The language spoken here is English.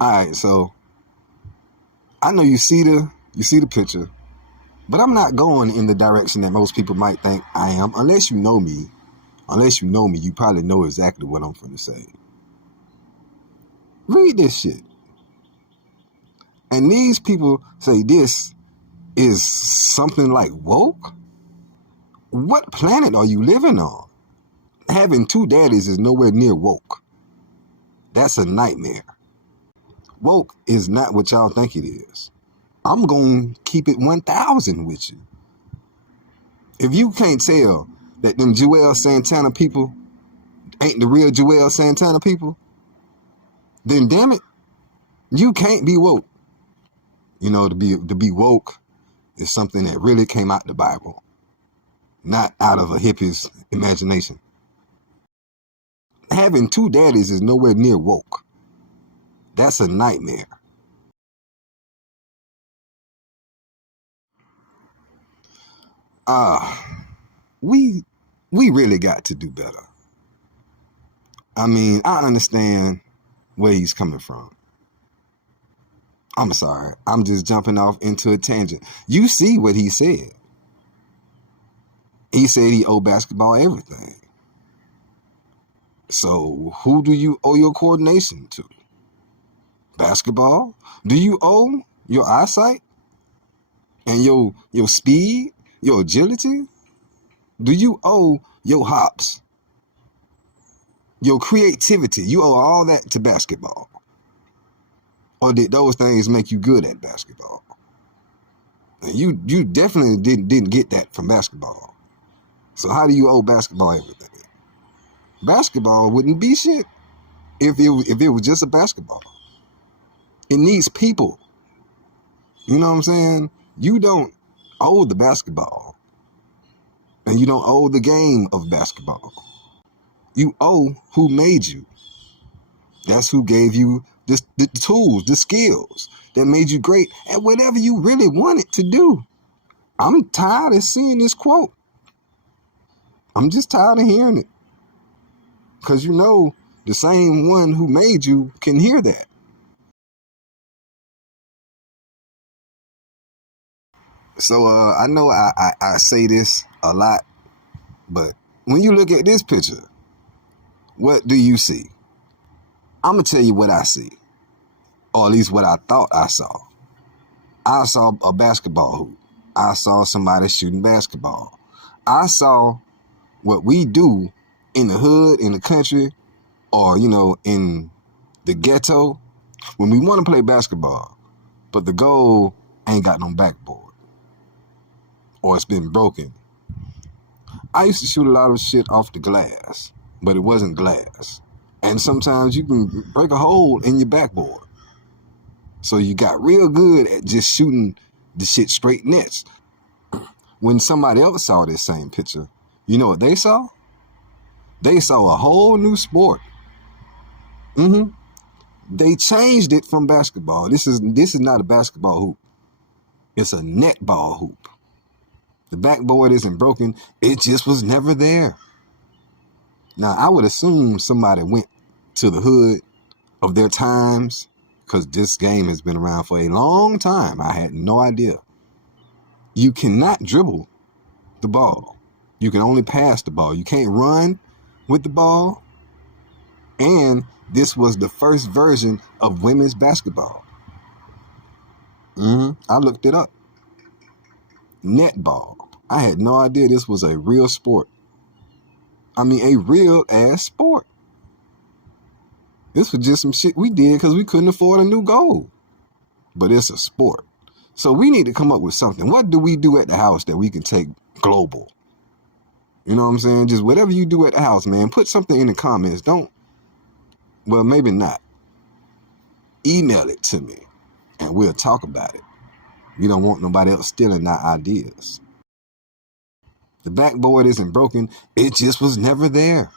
All right, so I know you see the picture, but I'm not going in the direction that most people might think I am. Unless you know me, you probably know exactly what I'm finna say. Read this shit. And these people say this is something like woke? What planet are you living on? Having two daddies is nowhere near woke. That's a nightmare. Woke is not what y'all think it is. I'm going to keep it 1,000 with you. If you can't tell that them Joel Santana people ain't the real Joel Santana people, then damn it, you can't be woke. You know, to be woke is something that really came out the Bible, not out of a hippie's imagination. Having two daddies is nowhere near woke. That's a nightmare. We really got to do better. I mean, I understand where he's coming from. I'm sorry. I'm just jumping off into a tangent. You see what he said. He said he owed basketball everything. So who do you owe your coordination to? Basketball? Do you owe your eyesight and your speed, your agility? Do you owe your hops, your creativity? You owe all that to basketball? Or did those things make you good at basketball? And you definitely didn't get that from basketball. So how do you owe basketball everything? Basketball wouldn't be shit if it was just a basketball. It needs people. You know what I'm saying? You don't owe the basketball. And you don't owe the game of basketball. You owe who made you. That's who gave you the tools, the skills that made you great at whatever you really wanted to do. I'm tired of seeing this quote. I'm just tired of hearing it. Because you know the same one who made you can hear that. So I know I say this a lot, but when you look at this picture, what do you see? I'm going to tell you what I see, or at least what I thought I saw. I saw a basketball hoop. I saw somebody shooting basketball. I saw what we do in the hood, in the country, or, you know, in the ghetto when we want to play basketball, but the goal ain't got no backboard or it's been broken. I used to shoot a lot of shit off the glass, but it wasn't glass. And sometimes you can break a hole in your backboard. So you got real good at just shooting the shit straight nets. When somebody else saw this same picture, you know what they saw? They saw a whole new sport. They changed it from basketball. This is not a basketball hoop. It's a netball hoop. The backboard isn't broken. It just was never there. Now, I would assume somebody went to the hood of their times, because this game has been around for a long time. I had no idea. You cannot dribble the ball. You can only pass the ball. You can't run with the ball. And this was the first version of women's basketball. I looked it up. Netball. I had no idea this was a real sport. I mean, a real ass sport. This was just some shit we did because we couldn't afford a new goal. But it's a sport. So we need to come up with something. What do we do at the house that we can take global? You know what I'm saying? Just whatever you do at the house, man. Put something in the comments. Well, maybe not. Email it to me and we'll talk about it. We don't want nobody else stealing our ideas. The backboard isn't broken. It just was never there.